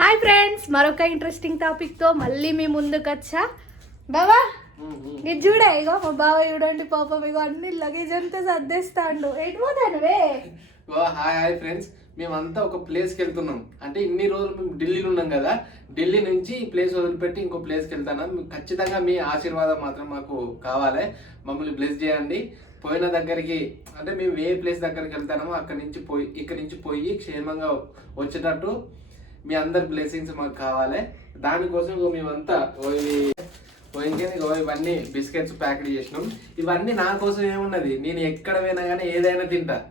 Hi friends మరొక interesting టాపిక్తో మళ్ళీ మీ ముందుకు వచ్చా. బావా ఇది చూడే ఇగో మా బావ చూడండి పాపం ఇగో అన్ని లగేజ్ అంతా సర్దేస్తాడు. ఎటు పోతానువే? ఓ హాయ్ హాయ్ ఫ్రెండ్స్. మేమంతా ఒక ప్లేస్కి వెళ్తున్నాం. అంటే ఇన్ని రోజులు మేము ఢిల్లీలో ఉన్నాం కదా. ఢిల్లీ నుంచి ఈ ప్లేస్ వదిలిపెట్టి ఇంకో ప్లేస్కి వెళ్తున్నాం. ఖచ్చితంగా మీ ఆశీర్వాదం మాత్రం మాకు కావాలి. మమ్మల్ని బ్లెస్ చేయండి. పోయిన దగ్గరికి అంటే మేము ఏ ప్లేస్ దగ్గరికి వెళ్తామో అక్కడి నుంచి పోయి ఇక్కడి నుంచి పోయి క్షేమంగా వచ్చేటట్టు మీ అందరి బ్లెస్సింగ్స్ మాకు కావాలి. దానికోసం మేమంతా ఇంకేంది ఇవన్నీ బిస్కెట్స్ ప్యాకెట్ చేసినాం. ఇవన్నీ నా కోసం ఏమున్నది? నేను ఎక్కడ పోయినా కానీ ఏదైనా తింటా.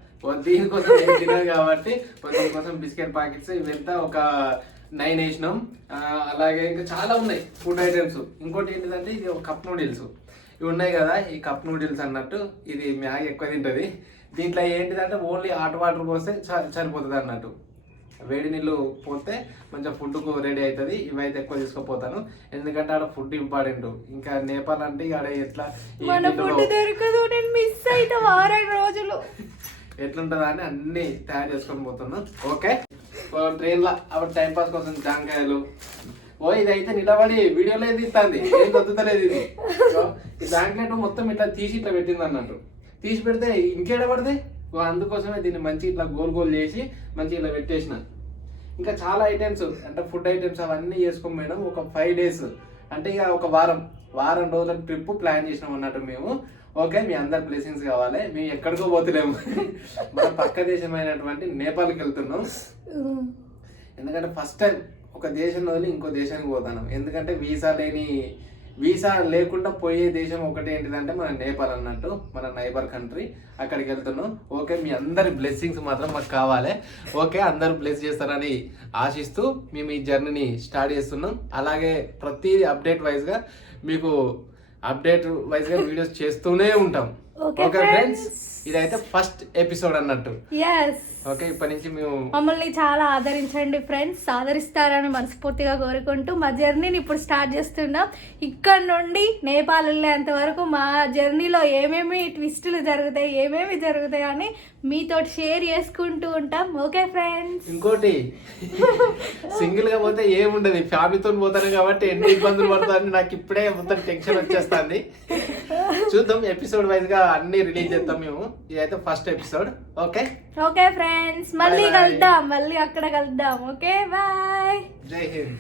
దీనికోసం ఏం తినదు కాబట్టి దీనికోసం బిస్కెట్ ప్యాకెట్స్ ఇవంతా ఒక నైన్ వేసినాం. అలాగే ఇంకా చాలా ఉన్నాయి ఫుడ్ ఐటమ్స్ ఇంకోటి ఏంటిదంటే ఇది ఒక కప్ నూడిల్స్. ఇవి ఉన్నాయి కదా ఈ కప్ నూడిల్స్ అన్నట్టు ఇది మ్యాగ్ ఎక్కువ తింటది. దీంట్లో ఏంటిదంటే ఓన్లీ హాట్ వాటర్ పోస్తే చ- సరిపోతుంది అన్నట్టు వేడి నీళ్ళు పోతే మంచిగా ఫుడ్కు రెడీ అవుతుంది. ఇవైతే ఎక్కువ తీసుకుపోతాను. ఎందుకంటే ఆడ ఫుడ్ ఇంపార్టెంట్ ఇంకా నేపాల్ అంటే ఆడ ఎట్లా ఈ మన వీటిలో ఫుడ్ దొరకదు. నేను మిస్ అయితే వారం రోజులు. ఎట్లుంటుందా అని అన్ని తయారు చేసుకొని పోతున్నాం. ఓకే? ట్రైన్లో. అప్పుడు టైం పాస్ కోసం జాంకాయలు. ఓ ఇది అయితే నిలబడి వీడియోలో తీస్తుంది. ఏం దొద్దుతలేదు ఇది. సో, ఈ జాంకాయ మొత్తం ఇట్లా తీసి ఇట్లా పెట్టింది అన్నట్టు. తీసి పెడితే ఇంకేడ పడితే? అందుకోసమే దీన్ని మంచి ఇట్లా గోల్ గోల్ చేసి మంచి ఇట్లా పెట్టేసిన. ఇంకా చాలా ఐటమ్స్ అంటే ఫుడ్ ఐటమ్స్ అవన్నీ చేసుకొని పోయినాం. ఒక ఫైవ్ డేస్ అంటే ఇక ఒక వారం వారం రోజుల ట్రిప్ ప్లాన్ చేసినాం అన్నట్టు మేము. ఓకే మీ అందరి బ్లెస్సింగ్స్ కావాలి. మేము ఎక్కడికో పోతలేము. మన పక్క దేశమైనటువంటి నేపాల్కి వెళ్తున్నాం. ఎందుకంటే ఫస్ట్ టైం ఒక దేశం వదిలి ఇంకో దేశానికి పోతాను ఎందుకంటే వీసా లేని వీసా లేకుండా పోయే దేశం ఒకటి ఏంటిదంటే మన నేపాల్ అన్నట్టు మన నైబర్ కంట్రీ. అక్కడికి వెళ్తున్నాం. ఓకే మీ అందరి బ్లెస్సింగ్స్ మాత్రం మాకు కావాలి. ఓకే అందరూ బ్లెస్ చేస్తారని ఆశిస్తూ మేము ఈ జర్నీని స్టార్ట్ చేస్తున్నాం. అలాగే ప్రతిదీ అప్డేట్ వైజ్గా మీకు అప్డేట్ వైజ్గా వీడియోస్ చేస్తూనే ఉంటాం. Okay friends. ఇదైతే ఫస్ట్ ఎపిసోడ్ అన్నట్టు. ఓకే ఇప్పటి నుంచి మేము మమ్మల్ని చాలా ఆదరించండి ఫ్రెండ్స్ ఆదరిస్తారని మనస్ఫూర్తిగా కోరుకుంటూ మా జర్నీని ఇప్పుడు స్టార్ట్ చేస్తున్నాం. ఇక్కడ నుండి నేపాల్ వెళ్ళేంత వరకు మా జర్నీలో ఏమేమి ట్విస్టులు జరుగుతాయి ఏమేమి జరుగుతాయి అని మీతో షేర్ చేసుకుంటూ ఉంటాం. ఓకే ఫ్రెండ్స్ ఇంకోటి సింగిల్గా పోతే ఏముండదు. ఫ్యామిలీతో పోతాను కాబట్టి ఎన్ని ఇబ్బందులు పడతాయని నాకు ఇప్పుడే మొత్తం టెన్షన్ వచ్చేస్తుంది. చూద్దాం ఎపిసోడ్ వైజ్గా అన్ని రిలీజ్ చేద్దాం మేము. ఇదైతే first episode okay okay friends మళ్ళీ. కలుద్దాం. మళ్ళీ అక్కడ కలుద్దాం. ఓకే బాయ్ జై హింద్.